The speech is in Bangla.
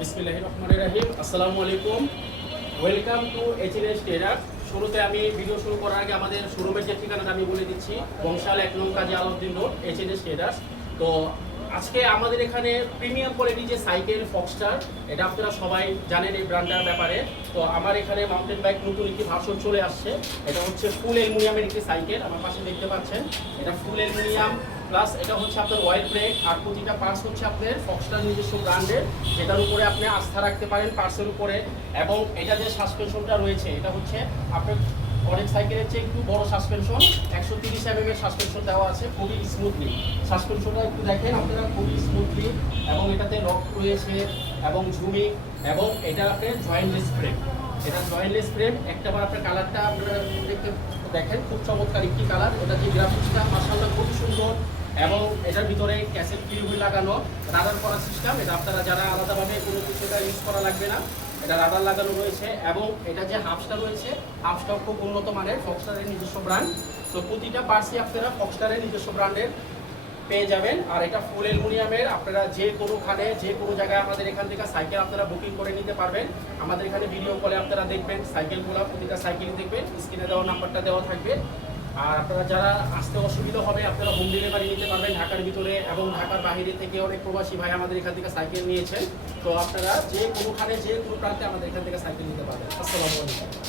বিসমিল্লাহির রহমানির রহিম। আসসালামু আলাইকুম, ওয়েলকাম টু এইচএনএস ট্রেডার। শুরুতে আমি ভিডিও শুরু করার আগে আমাদের শোরুমের যে ঠিকানাটা আমি বলে দিচ্ছি, বংশাল 1 নং কাজী আলাউদ্দিন রোড, এইচএনএস ট্রেডার্স। তো আজকে আমাদের এখানে প্রিমিয়াম কোয়ালিটি যে সাইকেল ফক্সটার, এটা আপনারা সবাই জানেন এই ব্র্যান্ডটার ব্যাপারে। তো আমার এখানে মাউন্টেন বাইক নতুন একটি ভার্সন চলে আসছে। এটা হচ্ছে ফুল অ্যালুমিনিয়ামের একটি সাইকেল, আমার পাশে দেখতে পাচ্ছেন। এটা ফুল অ্যালুমিনিয়াম প্লাস এটা হচ্ছে আপনার অয়েল ব্রেক, আর প্রতিটা পার্টস হচ্ছে আপনার ফক্সটার নিজস্ব ব্র্যান্ডের, যেটার উপরে আপনি আস্থা রাখতে পারেন পার্টসের উপরে। এবং এটা যে সাসপেনশনটা রয়েছে, এটা হচ্ছে আপনার অনেক সাইকেলের চেয়ে একটু বড় সাসপেনশন, 130 mm এর সাসপেনশন দেওয়া আছে, খুবই স্মুথলি। সাসপেনশনটা একটু দেখেন আপনারা, খুবই স্মুথলি। এবং এটাতে লক রয়েছে এবং ঝুমি, এবং এটা আপনার জয়েন্টলেস ফ্রেম। এটা জয়েন্টলেস ফ্রেম। একটাবার আপনার কালারটা আপনারা দেখেন, খুব চমৎকার একটি কালার। এটা যে গ্রাফিক্সটা মাশাআল্লাহ খুব সুন্দর। এবং এটার ভিতরে ক্যাসেট টিউব লাগানো, রাডার করা সিস্টেম। এটা আপনারা যারা আলাদাভাবে কোনো কিছুটা ইউজ করা লাগবে না, এটা রাডার লাগানো রয়েছে। এবং এটা যে হাফসটা রয়েছে, হাফসটাও খুব উন্নত মানের, ফক্সটারের নিজস্ব ব্র্যান্ড। তো প্রতিটা পার্টসই আপনারা ফক্সটারের নিজস্ব ব্র্যান্ডের পেয়ে যাবেন। আর এটা ফুল অ্যালুমিনিয়ামের। আপনারা যে কোনোখানে যে কোনো জায়গায় আমাদের এখান থেকে সাইকেল আপনারা বুকিং করে নিতে পারবেন। আমাদের এখানে ভিডিও কলে আপনারা দেখবেন সাইকেলগুলো, প্রতিটা সাইকেলই দেখবেন, স্ক্রিনে দেওয়া নাম্বারটা দেওয়া থাকবে। আর আপনারা যারা আসতে অসুবিধা হবে, আপনারা হোম ডেলিভারি নিতে পারবেন ঢাকার ভিতরে এবং ঢাকার বাইরে থেকে। অনেক প্রবাসী ভাই আমাদের এখান থেকে সাইকেল নিয়েছেন। তো আপনারা যে কোনোখানে যে কোনো প্রান্তে আমাদের এখান থেকে সাইকেল নিতে পারবেন। আসসালামু আলাইকুম।